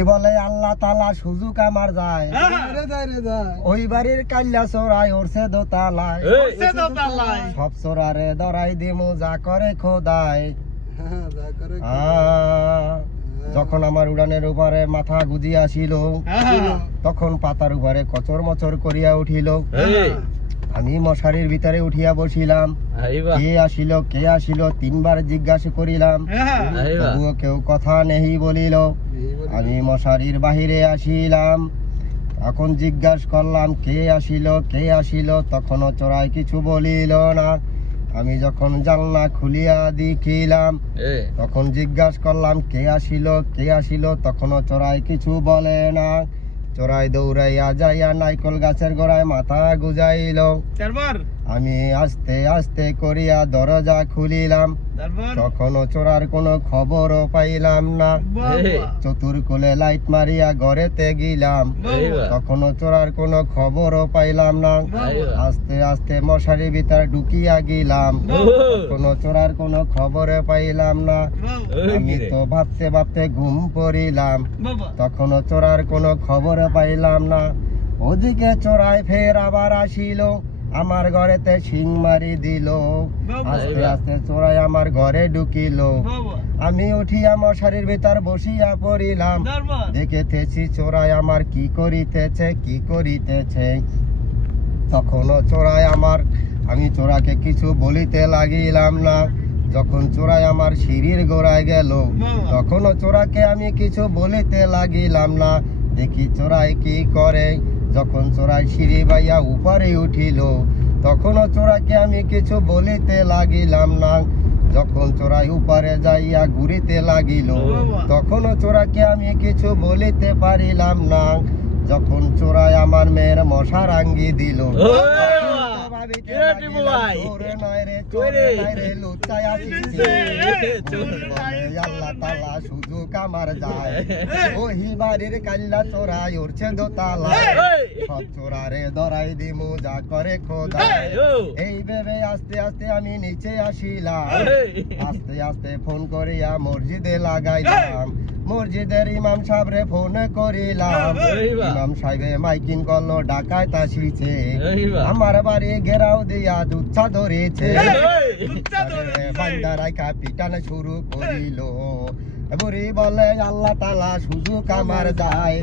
বুড়ি বলে আল্লাহ তাআলা সুযোগ আমার যায়, ওই বাড়ির কাল্লা চোরাই উঠছে দোতালায়, সব চোরারে ধরাই দিমু যা করে খোদায়। যখন আমার উড়ানের উপরে মাথা গুজিয়া আসিল, তখন পাতার উপরে কচর মচর করিয়া উঠিল। আমি মশারির ভিতরে উঠিয়া বসিলাম, কে আসিল 3 বার জিজ্ঞাসা করিলাম, তবুও কেউ কথা নেই বলিল। আমি মশারির বাহিরে আসিলাম, এখন জিজ্ঞাসা করলাম কে আসিল, তখনও চোরাই কিছু বলিল না। আমি যখন জানলা খুলিয়া দেখিলাম, তখন জিজ্ঞাসা করলাম কে আসিল, তখনও চোরাই কিছু বলে না। চোরাই দৌড়াইয়া যাইয়া নাইকল গাছের গোড়ায় মাথা গুজাইল। আমি আস্তে আস্তে করিয়া দরজা খুলিলাম, তখনও চোরার কোনো খবরও পাইলাম না। চতুর্কুলে লাইট মারিয়া ঘরেতে গেলাম, তখনও চোরার কোনো খবরও পাইলাম না। আস্তে আস্তে মশারির ভিতরে ঢুকিয়া গেলাম, কোনো চোরার কোনো খবরে পাইলাম না। আমি তো ভাবতে ভাবতে ঘুম পড়িলাম, তখনও চোরার কোনো খবরে পাইলাম না। ওদিকে চোরাই ফের আবার আসিল, আমার ঘরেতে শিং মারি দিল। আস্তে আস্তে চোরাই আমার ঘরে ঢুকিল। আমি উঠিয়া মশারির ভিতর বসিয়া পড়িলাম, দেখিতেছি চোরাই আমার কি করিতেছে। তখনও চোরাই আমি চোরাকে কিছু বলিতে লাগিলাম না। যখন চোরাই আমার সিঁড়ির গোড়ায় গেল, তখনও চোরাকে আমি কিছু বলিতে লাগিলাম না। দেখি চোরাই কি করে। যখন চোরাই সিঁড়ি বাইয়া উপরে উঠিল, তখনও চোরাকে আমি কিছু বলিতে লাগিলাম না। যখন চোরাই উপরে যাইয়া ঘুরিতে লাগিল, তখনও চোরাকে আমি কিছু বলিতে পারিলাম না। যখন চোরাই আমার মেয়ের মশারাঙ্গি দিল, আল্লাহ তাআলা সুযোগ আমার যায়, ওই বাড়ির কাল্লা চোরাই উঠছে দোতালায়, সব চোরারে ধরাই দিমু যা করে খোদায়। এই ভেবে আস্তে আস্তে আমি নিচে আসিলাম, আস্তে আস্তে ফোন করিয়া মসজিদে লাগাইলাম। মসজিদের ইমাম সাহেবরে ফোন করিলাম, ইমাম সাহেবে মাইকিং করলো ডাকাত আসিছে, আমার বাড়ি ঘেরাও দিয়া দুচ্ছা ধরেছে। বান্দা রাইখা পিটানো শুরু করিল। বুড়ি বলে আল্লাহ তাআলা সুযোগ আমার যায়,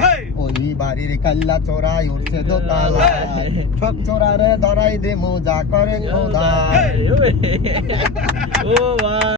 ওই বাড়ির কাল্লা চোরাই উঠছে দোতালায়, সব চোরারে ধরাই দিমু যা করে খোদায়।